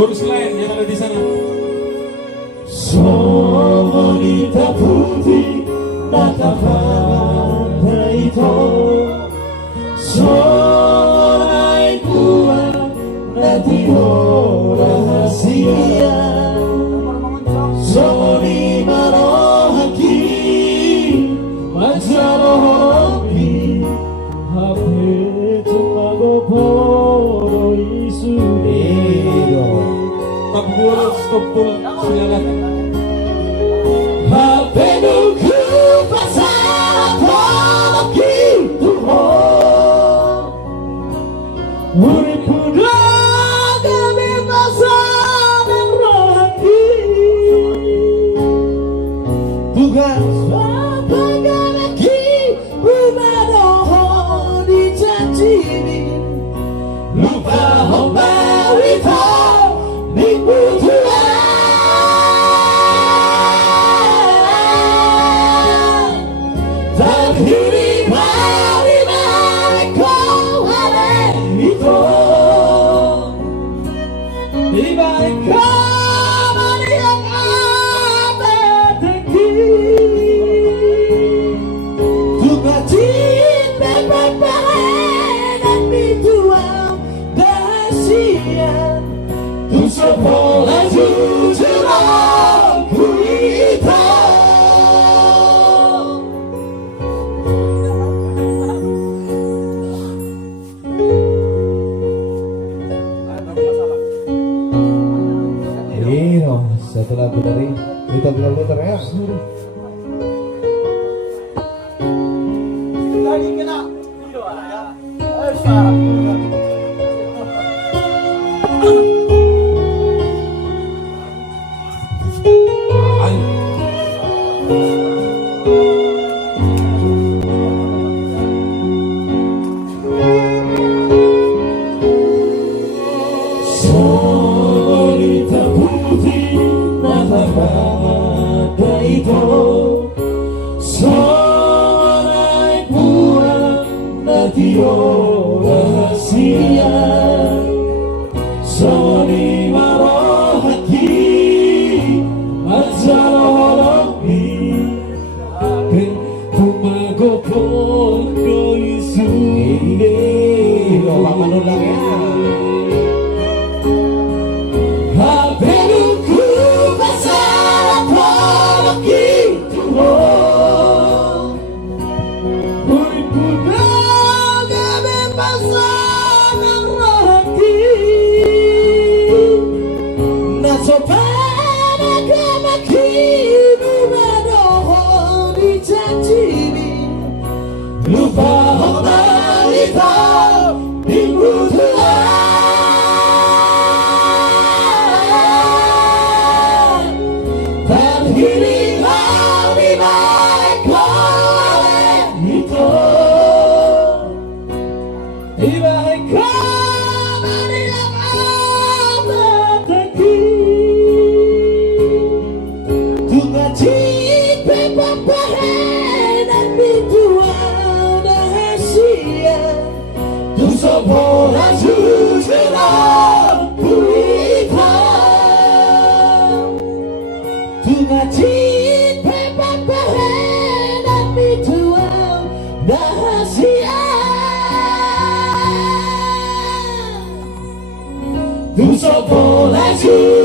Bonus lain yang ada di sana. Wanita putih natapana ito, sorai kuat natiro rahasia, soni marohaki macarohobi, hape tumago poro isurido. Pak Guru stop full silakan. Hapenuku pasar apalagi Tuhan, urip puda kebebasan dan rohani, tugas bagai lagi bumadoh dijanjiin, lupa hombawita dibutuhan. Satu lagu dari Rita Bulan ya. Lagi kena. Sorai buang natio rahasia, soni marohaki macarohobi, tumago pondo isune. Pak Manun lang ya. Lupa hombawita dibutuhan, tergiring lebih baik oleh itu, lebih baik kembali yang ada tadi, tunggak cipe papahenan bituan rahasia, tu sopola jujurah kuita, tunggak cipe papahenan bituan rahasia, tu sopola jujurah